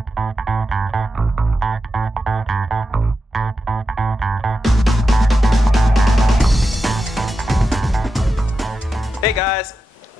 Hey guys,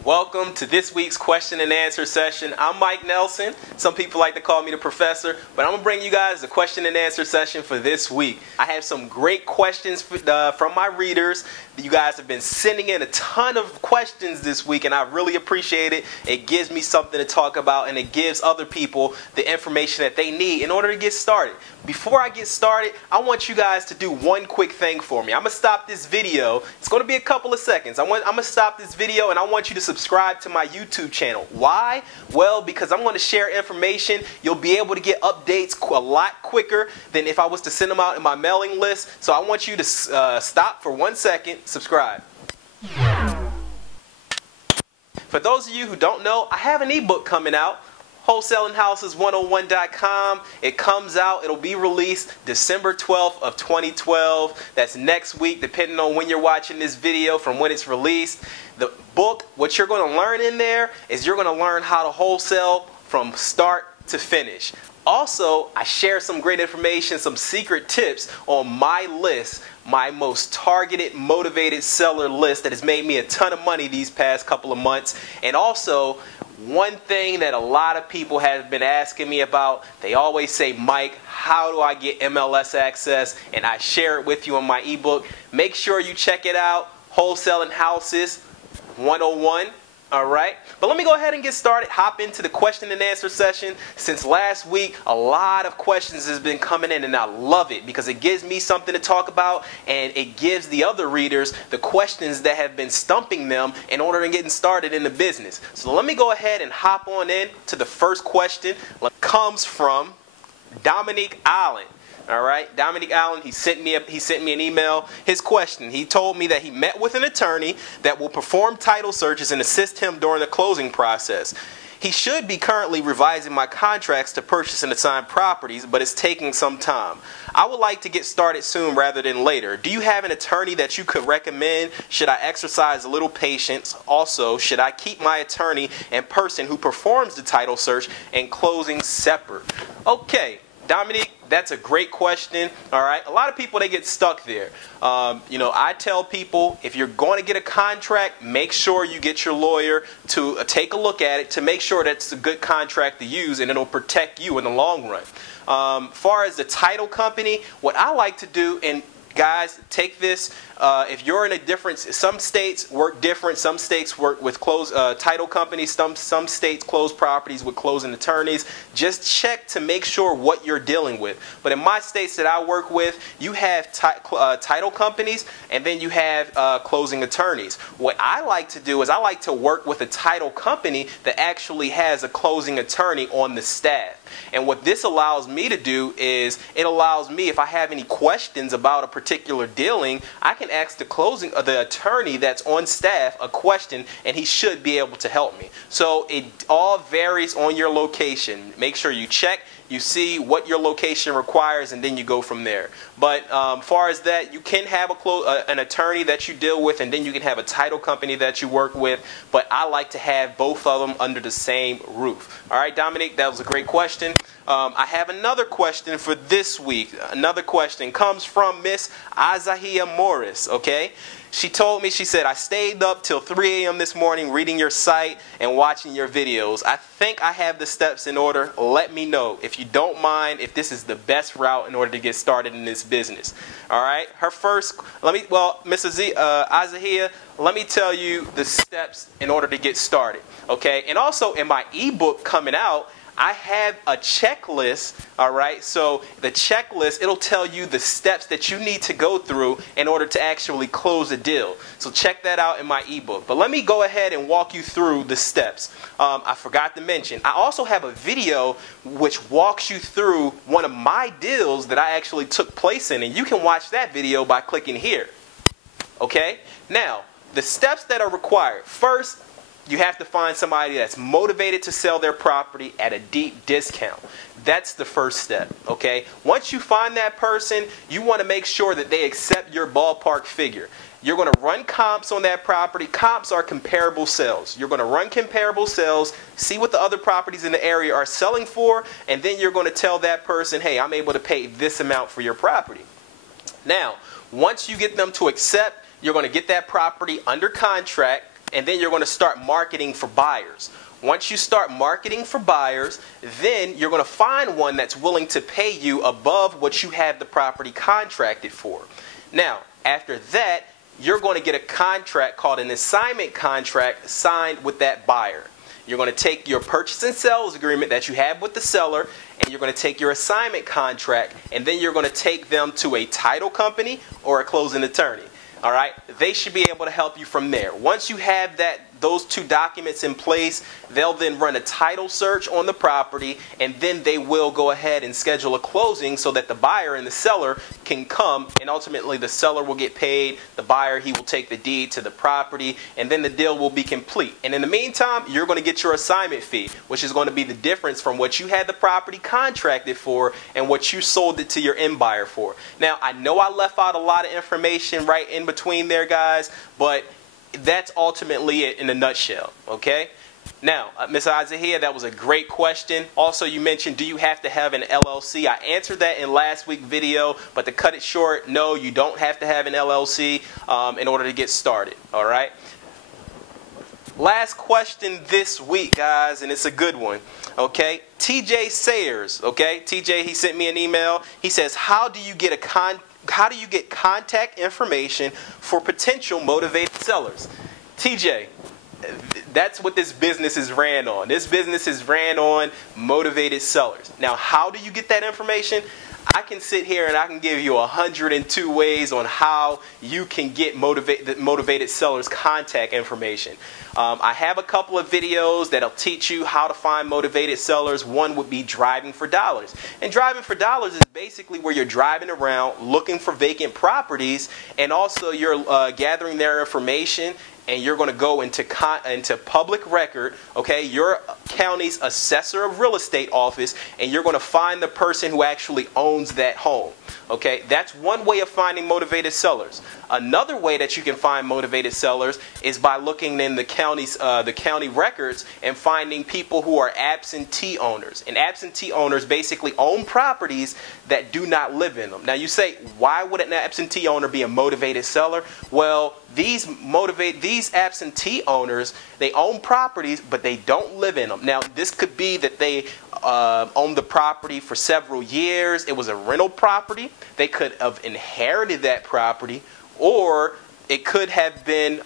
welcome to this week's question and answer session. I'm Mike Nelson. Some people like to call me the professor, but I'm going to bring you guys the question and answer session for this week. I have some great questions from my readers. You guys have been sending in a ton of questions this week, and I really appreciate it. It gives me something to talk about, and it gives other people the information that they need in order to get started. Before I get started, I want you guys to do one quick thing for me. I'm going to stop this video. It's going to be a couple of seconds. I'm going to stop this video, and I want you to subscribe to my YouTube channel. Why? Well, because I'm going to share information. You'll be able to get updates a lot quicker than if I was to send them out in my mailing list. So I want you to stop for 1 second. Subscribe. For those of you who don't know, I have an ebook coming out, WholesalingHouses101.com. It comes out, it'll be released December 12th of 2012. That's next week, depending on when you're watching this video from when it's released. The book, what you're going to learn in there is you're going to learn how to wholesale from start to finish. Also, I share some great information, some secret tips on my list, my most targeted, motivated seller list that has made me a ton of money these past couple of months. And also, one thing that a lot of people have been asking me about, they always say, Mike, how do I get MLS access? And I share it with you on my ebook. Make sure you check it out, Wholesaling Houses 101. All right, but let me go ahead and get started, hop into the question and answer session. Since last week, a lot of questions has been coming in, and I love it because it gives me something to talk about, and it gives the other readers the questions that have been stumping them in order to getting started in the business. So let me go ahead and hop on in to the first question. It comes from Dominique Allen. All right, Dominique Allen, he sent me an email. His question, he told me that he met with an attorney that will perform title searches and assist him during the closing process. He should be currently revising my contracts to purchase and assign properties, but it's taking some time. I would like to get started soon rather than later. Do you have an attorney that you could recommend? Should I exercise a little patience? Also, should I keep my attorney and person who performs the title search and closing separate? Okay, Dominique, that's a great question. All right, a lot of people, they get stuck there. I tell people, if you're going to get a contract, make sure you get your lawyer to take a look at it to make sure that's a good contract to use, and it'll protect you in the long run. Far as the title company, what I like to do, and guys, take this. If you're in a different, some states work different. Some states work with title companies. Some states close properties with closing attorneys. Just check to make sure what you're dealing with. But in my states that I work with, you have title companies, and then you have closing attorneys. What I like to do is I like to work with a title company that actually has a closing attorney on the staff. And what this allows me to do is it allows me, if I have any questions about a particular dealing, I can ask the attorney that's on staff a question, and he should be able to help me. So it all varies on your location. Make sure you check, you see what your location requires, and then you go from there. But far as that, you can have an attorney that you deal with, and then you can have a title company that you work with. But I like to have both of them under the same roof. All right, Dominique, that was a great question. I have another question for this week. Another question comes from Miss Azahia Morris, okay? She told me, she said, I stayed up till 3 a.m. this morning reading your site and watching your videos. I think I have the steps in order. Let me know, if you don't mind, if this is the best route in order to get started in this business. All right? Her first, Miss Azahia, let me tell you the steps in order to get started, okay? And also, in my ebook coming out, I have a checklist, all right? So the checklist, it'll tell you the steps that you need to go through in order to actually close a deal. So check that out in my ebook. But let me go ahead and walk you through the steps. I forgot to mention, I also have a video which walks you through one of my deals that I actually took place in, and you can watch that video by clicking here. Okay? Now, the steps that are required. First, you have to find somebody that's motivated to sell their property at a deep discount. That's the first step, okay? Once you find that person, you want to make sure that they accept your ballpark figure. You're going to run comps on that property. Comps are comparable sales. You're going to run comparable sales, see what the other properties in the area are selling for, and then you're going to tell that person, hey, I'm able to pay this amount for your property. Now, once you get them to accept, you're going to get that property under contract, and then you're going to start marketing for buyers. Once you start marketing for buyers, then you're going to find one that's willing to pay you above what you have the property contracted for. Now, after that, you're going to get a contract called an assignment contract signed with that buyer. You're going to take your purchase and sales agreement that you have with the seller, and you're going to take your assignment contract, and then you're going to take them to a title company or a closing attorney. All right, they should be able to help you from there. Once you have those two documents in place, they'll then run a title search on the property, and then they will go ahead and schedule a closing so that the buyer and the seller can come, and ultimately the seller will get paid, the buyer, he will take the deed to the property, and then the deal will be complete. And in the meantime, you're going to get your assignment fee, which is going to be the difference from what you had the property contracted for and what you sold it to your end buyer for. Now, I know I left out a lot of information right in between there, guys, but that's ultimately it in a nutshell, okay? Now, Ms. Isaiah, that was a great question. Also, you mentioned, do you have to have an LLC? I answered that in last week's video, but to cut it short, no, you don't have to have an LLC in order to get started, all right? Last question this week, guys, and it's a good one, okay? TJ Sayers, okay? TJ, he sent me an email. He says, how do you get contact information for potential motivated sellers? TJ, that's what this business is ran on. This business is ran on motivated sellers. Now, how do you get that information? I can sit here and I can give you 102 ways on how you can get motivated sellers' contact information. I have a couple of videos that'll teach you how to find motivated sellers. One would be Driving for Dollars. And Driving for Dollars is basically where you're driving around looking for vacant properties, and also you're gathering their information, and you're going to go into public record, okay, your county's assessor of real estate office, and you're going to find the person who actually owns that home. Okay, that's one way of finding motivated sellers. Another way that you can find motivated sellers is by looking in the county records and finding people who are absentee owners. And absentee owners basically own properties that do not live in them. Now you say, why would an absentee owner be a motivated seller? Well, these absentee owners, they own properties, but they don't live in them. Now, this could be that they owned the property for several years. It was a rental property. They could have inherited that property, or it could have been,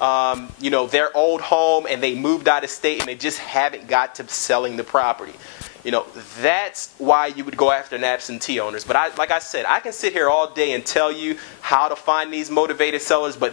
their old home, and they moved out of state and they just haven't got to selling the property. That's why you would go after an absentee owners. But like I said, I can sit here all day and tell you how to find these motivated sellers, but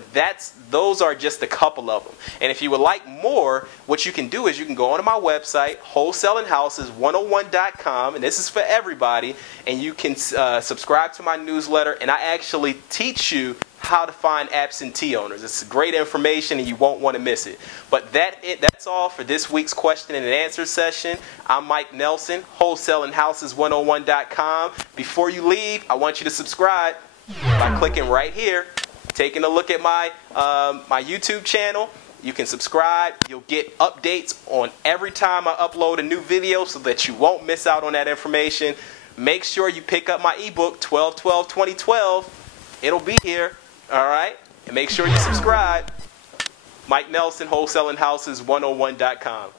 those are just a couple of them. And if you would like more, what you can do is you can go onto my website, wholesalinghouses101.com, and this is for everybody, and you can subscribe to my newsletter, and I actually teach you how to find absentee owners. It's great information and you won't want to miss it. But that's all for this week's question and answer session. I'm Mike Nelson, wholesalinghouses101.com. Before you leave, I want you to subscribe by clicking right here, taking a look at my YouTube channel. You can subscribe. You'll get updates on every time I upload a new video so that you won't miss out on that information. Make sure you pick up my ebook, 12/12/2012. It'll be here. All right? And make sure you subscribe. Mike Nelson, wholesalinghouses101.com.